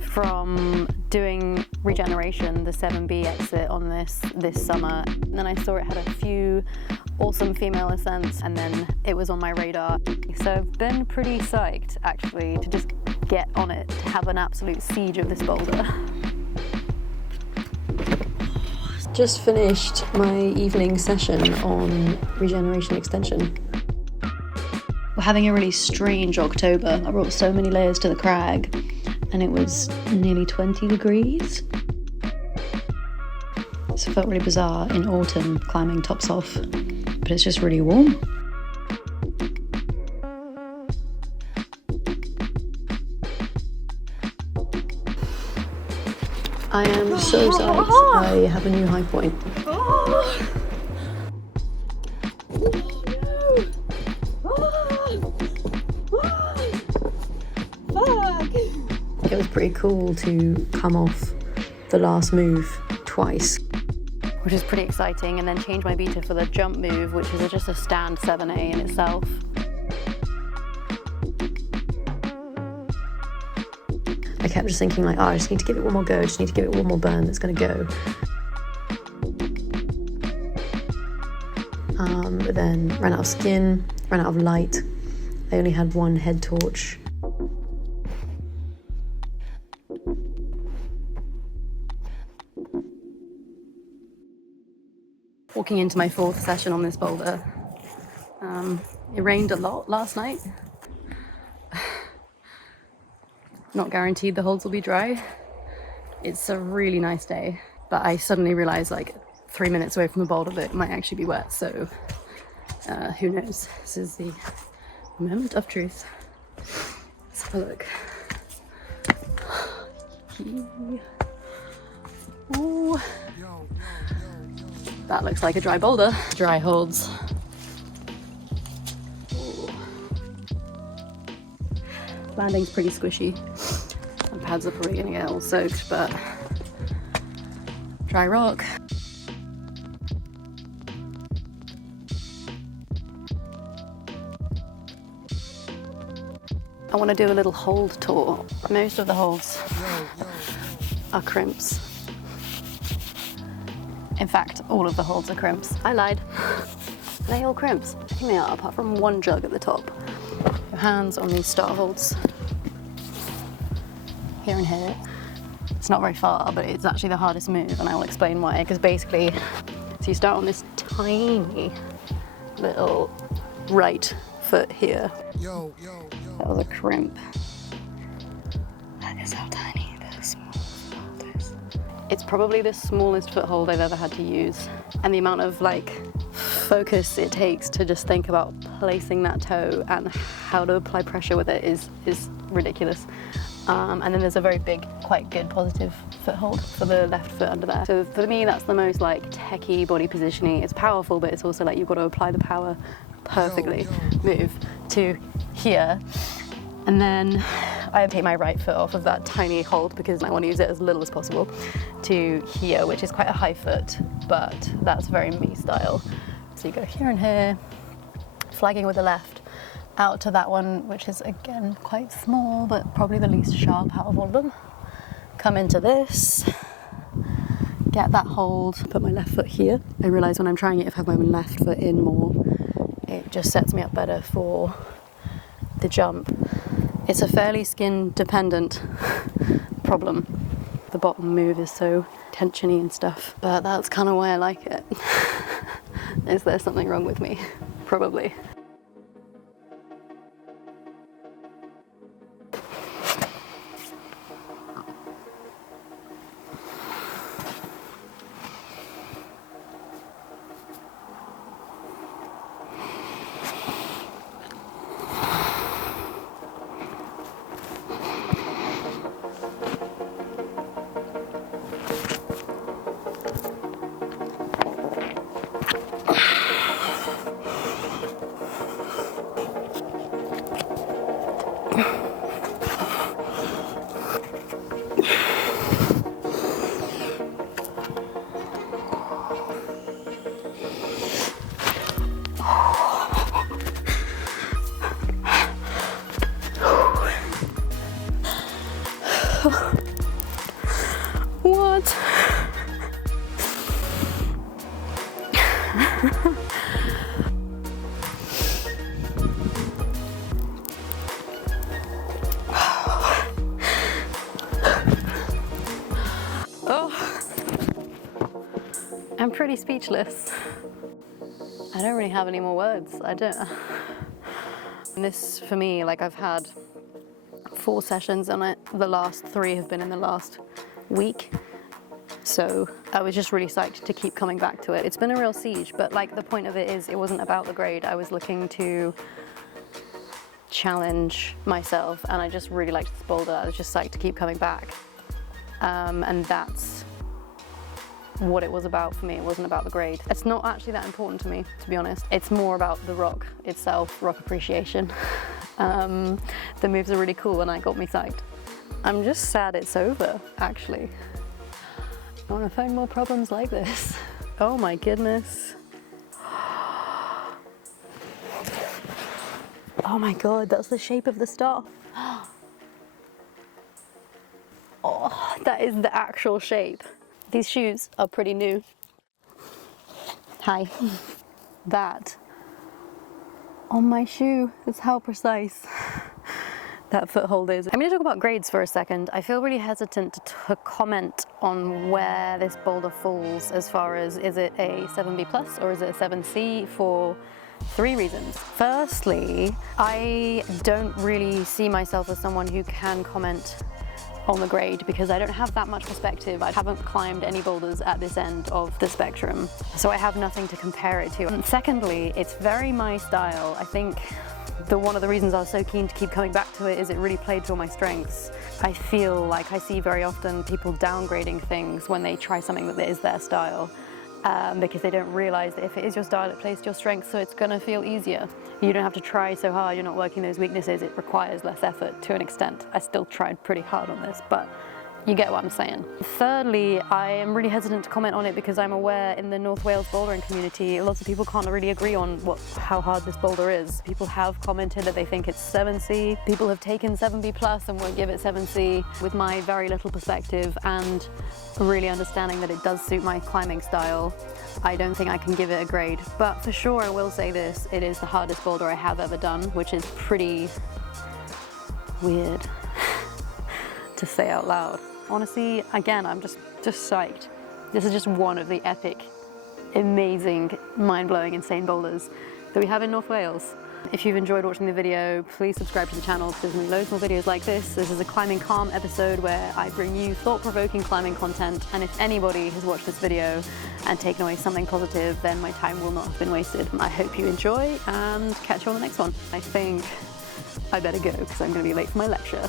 From doing Regeneration, the 7B exit on this summer, and then I saw it had a few awesome female ascents, and then it was on my radar. So I've been pretty psyched, actually, to just get on it, to have an absolute siege of this boulder. Just finished my evening session on Regeneration Extension. We're having a really strange October. I brought so many layers to the crag, and it was nearly 20 degrees. So it felt really bizarre in autumn climbing tops off, but it's just really warm. I am so psyched. I have a new high point. It was pretty cool to come off the last move twice, which is pretty exciting, and then change my beta for the jump move, which is just a stand 7A in itself. I kept just thinking like, oh, I just need to give it one more go, just need to give it one more burn, it's gonna go. But then ran out of skin, ran out of light. I only had one head torch. Walking into my 4th session on this boulder. It rained a lot last night. Not guaranteed the holds will be dry. It's a really nice day, but I suddenly realized like 3 minutes away from the boulder that it might actually be wet, so who knows? This is the moment of truth. Let's have a look. Ooh. That looks like a dry boulder. Dry holds. Ooh. Landing's pretty squishy. The pads are probably gonna get all soaked, but dry rock. I want to do a little hold tour. Most of the holds are crimps. In fact, all of the holds are crimps. I lied. Are they all crimps? I think they are, apart from one jug at the top. Your hands on these start holds. Here and here. It's not very far, but it's actually the hardest move, and I will explain why. Because basically, so you start on this tiny little right foot here. That was a crimp. That is how tiny the small foothold is. It's probably the smallest foothold I've ever had to use. And the amount of like focus it takes to just think about placing that toe and how to apply pressure with it is ridiculous. And then there's a very big, quite good positive foothold for the left foot under there. So for me, that's the most like techie body positioning. It's powerful, but it's also like you've got to apply the power perfectly. Move to here. And then I take my right foot off of that tiny hold because I want to use it as little as possible to here, which is quite a high foot, but that's very me style. So you go here and here, flagging with the left, out to that one, which is again quite small, but probably the least sharp out of all of them. Come into this, get that hold, put my left foot here. I realise when I'm trying it, if I have my left foot in more, it just sets me up better for the jump. It's a fairly skin dependent problem. The bottom move is so tensiony and stuff, but that's kind of why I like it. Is there something wrong with me? Probably. What? Oh, I'm pretty speechless. I don't really have any more words. I don't. And this, for me, like I've had 4 sessions on it. The last 3 have been in the last week. So I was just really psyched to keep coming back to it. It's been a real siege, but like the point of it is it wasn't about the grade. I was looking to challenge myself, and I just really liked this boulder. I was just psyched to keep coming back. And that's what it was about for me. It wasn't about the grade. It's not actually that important to me, to be honest. It's more about the rock itself, rock appreciation. The moves are really cool and it got me psyched. I'm just sad it's over, actually. I want to find more problems like this. Oh my goodness. Oh my god, that's the shape of the star. Oh, that is the actual shape. These shoes are pretty new. Hi. That on my shoe is how precise that foothold is. I'm going to talk about grades for a second. I feel really hesitant to comment on where this boulder falls as far as is it a 7B plus or is it a 7C for 3 reasons. Firstly, I don't really see myself as someone who can comment on the grade because I don't have that much perspective. I haven't climbed any boulders at this end of the spectrum, so I have nothing to compare it to. And secondly, it's very my style. I think one of the reasons I was so keen to keep coming back to it is it really played to all my strengths. I feel like I see very often people downgrading things when they try something that is their style. Because they don't realize that if it is your style, it plays to your strengths, so it's gonna feel easier. You don't have to try so hard, you're not working those weaknesses, it requires less effort to an extent. I still tried pretty hard on this, but you get what I'm saying. Thirdly, I am really hesitant to comment on it because I'm aware in the North Wales bouldering community, lots of people can't really agree on how hard this boulder is. People have commented that they think it's 7C. People have taken 7B plus and won't give it 7C. With my very little perspective and really understanding that it does suit my climbing style, I don't think I can give it a grade. But for sure I will say this, it is the hardest boulder I have ever done, which is pretty weird to say out loud. Honestly, again, I'm just psyched. This is just one of the epic, amazing, mind-blowing, insane boulders that we have in North Wales. If you've enjoyed watching the video, please subscribe to the channel because there's going to be loads more videos like this. This is a Climbing Calm episode where I bring you thought-provoking climbing content, and if anybody has watched this video and taken away something positive, then my time will not have been wasted. I hope you enjoy and catch you on the next one. I think I better go because I'm going to be late for my lecture.